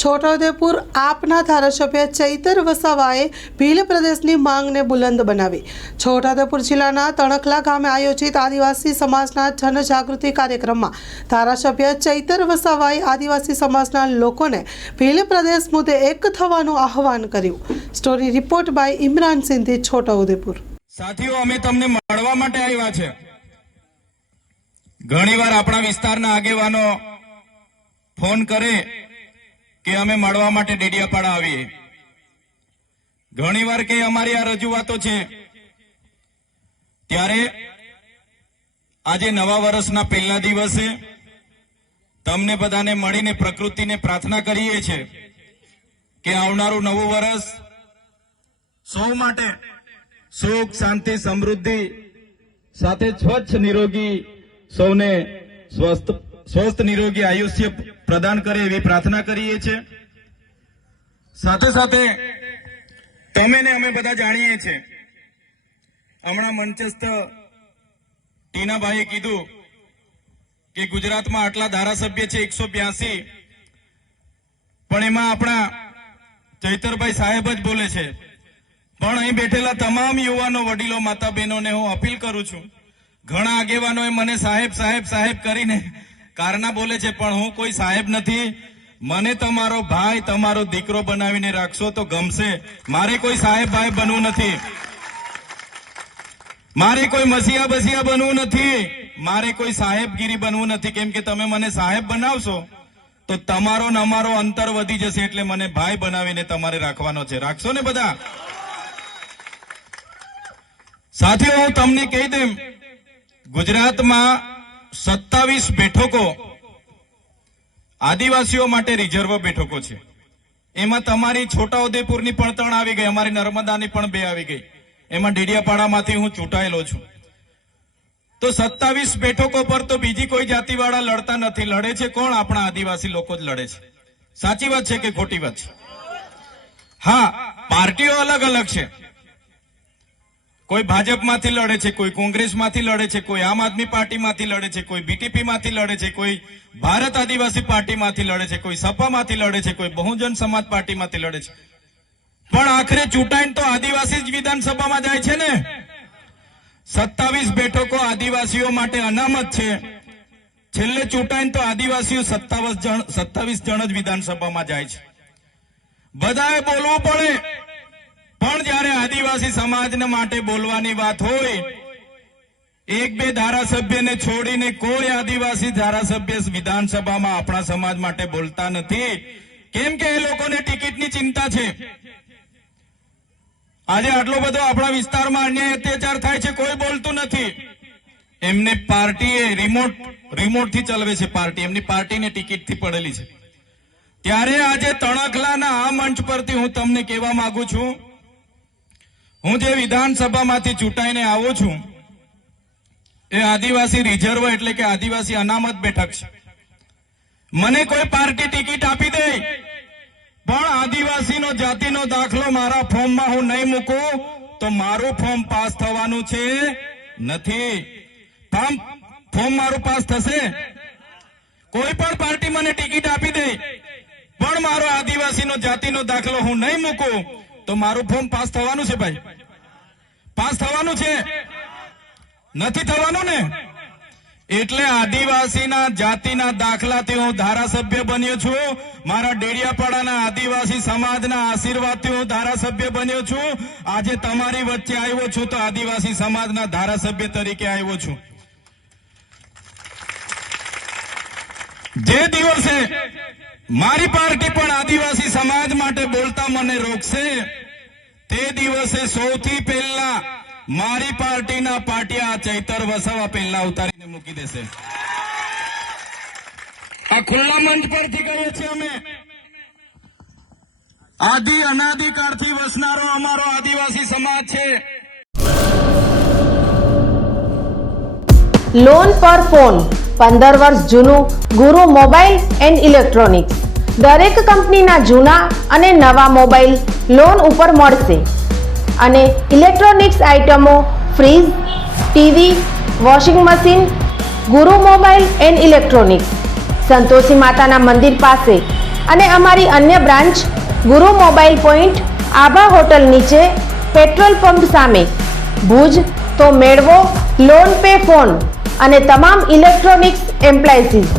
છોટાઉદેપુર આપના ધારાસભ્ય ચૈતર વસાવાએ ભીલ પ્રદેશની માંગને બુલંદ બનાવી છોટાઉદેપુર જિલ્લાના તણખલા ગામે આયોજિત આદિવાસી સમાજના જનજાગૃતિ કાર્યક્રમમાં ધારાસભ્ય ચૈતર વસાવાએ આદિવાસી સમાજના લોકોને ભીલ પ્રદેશ મુદ્દે એક થવાનું આહવાન કર્યું। Story report by Imran Sindhi, Chhota Udepur. સાથીઓ, અમે તમને મળવા માટે આવ્યા છે। ઘણીવાર આપણા વિસ્તારના આગેવાનો ફોન કરે કે અમે મળવા માટે ડેડિયાપાડા આવીએ, ઘણીવાર કે અમારી આ રજૂઆતો છે। ત્યારે આજે નવા વર્ષના પહેલા દિવસે તમને બધાને મળીને પ્રકૃતિને પ્રાર્થના કરીએ છીએ કે આવનારું નવું વર્ષ સૌ માટે સુખ, શાંતિ, સમૃદ્ધિ સાથે સ્વચ્છ નિરોગી સૌને સ્વસ્થ નિરોગી આયુષ્ય પ્રદાન કરે એવી પ્રાર્થના કરીએ છીએ। સાથે સાથે તમે ને અમે બધા જાણીએ છીએ, હમણાં મંચસ્થ ટીનાભાઈએ કીધું કે ગુજરાતમાં આટલા ધારાસભ્ય છે 182, પણ એમાં આપણા ચૈતરભાઈ સાહેબ જ બોલે છે। પણ અહીં બેઠેલા તમામ યુવાનો, વડીલો, માતા બહેનોને હું અપીલ કરું છું, ઘણા આગેવાનોએ મને સાહેબ સાહેબ સાહેબ કરીને કારના બોલે છે, પણ હું કોઈ સાહેબ નથી। મને તમારો ભાઈ, તમારો દીકરો બનાવીને રાખશો તો ગમશે। મારે કોઈ સાહેબ ભાઈ બનવું નથી, મારે કોઈ મસીહા બસિયા બનવું નથી, મારે કોઈ સાહેબગીરી બનવું નથી। કેમ કે તમે મને સાહેબ બનાવશો તો તમારો ને અમારો અંતર વધી જશે, એટલે મને ભાઈ બનાવીને તમારે રાખવાનો છે। રાખશો ને બધા? સાથીઓ, હું તમને કહી દઉં, ગુજરાતમાં 27 બેઠકો આદિવાસીઓ માટે રિઝર્વ બેઠકો છે। એમાં તમારી છોટાઉદેપુરની પણ 3 આવી ગઈ, અમારી નર્મદાની પણ 2 આવી ગઈ, એમાં ડેડિયાપાડામાંથી હું ચૂંટાયેલો છું। તો 27 બેઠકો પર તો બીજી કોઈ જાતિવાળા લડતા નથી, લડે છે કોણ? આપણા આદિવાસી લોકો જ લડે છે। સાચી વાત છે કે ખોટી વાત છે? હા, પાર્ટીઓ અલગ અલગ છે, કોઈ ભાજપમાંથી લડે છે, કોઈ કોંગ્રેસમાંથી લડે છે, કોઈ આમ આદમી પાર્ટીમાંથી લડે છે, કોઈ બીટીપીમાંથી લડે છે, કોઈ ભારત આદિવાસી પાર્ટીમાંથી લડે છે, કોઈ સપામાંથી લડે છે, કોઈ બહુજન સમાજ પાર્ટીમાંથી લડે છે, પણ આખરે ચૂંટાઈને તો આદિવાસી જ વિધાનસભામાં જાય છે ને। 27 બેઠકો આદિવાસીઓ માટે અનામત છે, છેલ્લે ચૂંટાઈને તો આદિવાસીઓ 27 જણ જ વિધાનસભામાં જાય છે। બધાએ બોલવું પડે, પણ જ્યારે આદિવાસી સમાજને માટે બોલવાની વાત હોય, 1-2 ધારાસભ્યને છોડીને કોઈ આદિવાસી ધારાસભ્ય વિધાનસભામાં આપણા સમાજ માટે બોલતા નથી, કેમ કે એ લોકોને ટિકિટની ચિંતા છે। આજે આટલો બધો આપણા વિસ્તારમાં અન્યાય અત્યાચાર થાય છે, કોઈ બોલતું નથી। એમને પાર્ટીએ રિમોટથી ચલાવે છે, પાર્ટી એમની પાર્ટીને ટિકિટથી પડેલી છે। ત્યારે આજે તણખલાના આ મંચ પરથી હું તમને કહેવા માંગુ છું, હું જે વિધાનસભામાંથી ચૂંટાઈને આવું છું એ આદિવાસી રિઝર્વ એટલે કે આદિવાસી અનામત બેઠક છે। મને કોઈ પાર્ટી ટિકિટ આપી દે, પણ આદિવાસીનો જાતિનો દાખલો મારા ફોર્મમાં હું નહીં મૂકું તો મારું ફોર્મ પાસ થવાનું છે નથી। ફોર્મ મારું પાસ થશે? કોઈ પણ પાર્ટી મને ટિકિટ આપી દે, પણ મારો આદિવાસીનો જાતિનો દાખલો હું નહીં મૂકું તો મારું ફોર્મ પાસ થવાનું છે? ભાઈ, પાસ થવાનું છે? નથી થવાનું ને। એટલે આદિવાસીના જાતિના દાખલાથી હું ધારાસભ્ય બન્યો છું, મારા ડેડિયાપાડાના આદિવાસી સમાજના આશીર્વાદથી હું ધારાસભ્ય બન્યો છું। આજે તમારી વચ્ચે આવ્યો છું તો આદિવાસી સમાજના ધારાસભ્ય તરીકે આવ્યો છું। જે દિવસે મારી પાર્ટી પણ આદિવાસી સમાજ માટે બોલતા મને રોકશે, તે દિવસે સૌથી પહેલા મારી પાર્ટીના પાટિયા ચૈતર વસાવા પહેલા ઉતારીને મૂકી દેશે। આ ખુલ્લા મંચ પરથી કહીએ છીએ અમે, અનાદિકાળથી વસનારો અમારો આદિવાસી સમાજ છે। લોન પર ફોન 15 વર્ષ જૂનું ગુરુ મોબાઈલ એન્ડ ઇલેક્ટ્રોનિક્સ, દરેક કંપનીના જૂના અને નવા મોબાઈલ લોન ઉપર મળશે અને ઇલેક્ટ્રોનિક્સ આઇટમો ફ્રીજ, ટીવી, વોશિંગ મશીન, ગુરુ મોબાઈલ એન્ડ ઇલેક્ટ્રોનિક્સ, સંતોષી માતાના મંદિર પાસે અને અમારી અન્ય બ્રાન્ચ ગુરુ મોબાઈલ પોઈન્ટ આભા હોટલ નીચે પેટ્રોલ પંપ સામે ભુજ તો મેળવો લોન પે ફોન અને તમામ ઇલેક્ટ્રોનિક્સ એપ્લાયન્સીસ.